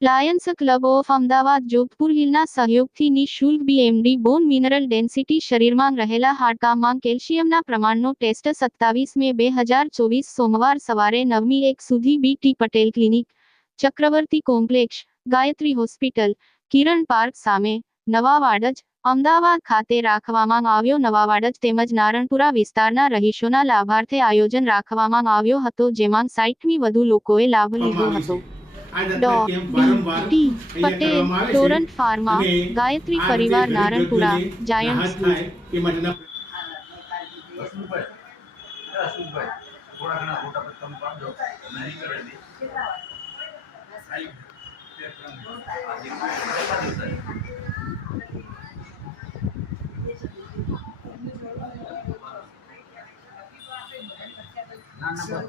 Lions Club of Ahmedabad Jodhpur હિલના સહયોગથી નિઃશુલ્ક BMD બોન mineral density શરીરમાં રહેલા હાડકામાં કેલ્શિયમના પ્રમાણનો ટેસ્ટ સત્તાવીસ મે બે હજાર ચોવીસ સોમવાર સવારે નવમી એક સુધી BT Patel clinic Chakravarti complex Gayatri hospital Kiran park સામે નવા વાડજ અમદાવાદ ખાતે રાખવામાં આવ્યો નવા વાડજ તેમજ નારણપુરા વિસ્તારના રહીશોના લાભાર્થે આયોજન રાખવામાં આવ્યો હતો, જેમાં સાઈઠમી વધુ લોકોએ લાભ લીધો હતો. ડો T Patel Torrent pharma Gayatri Parivar Naranpura giant. ના ના બસ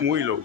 muy loco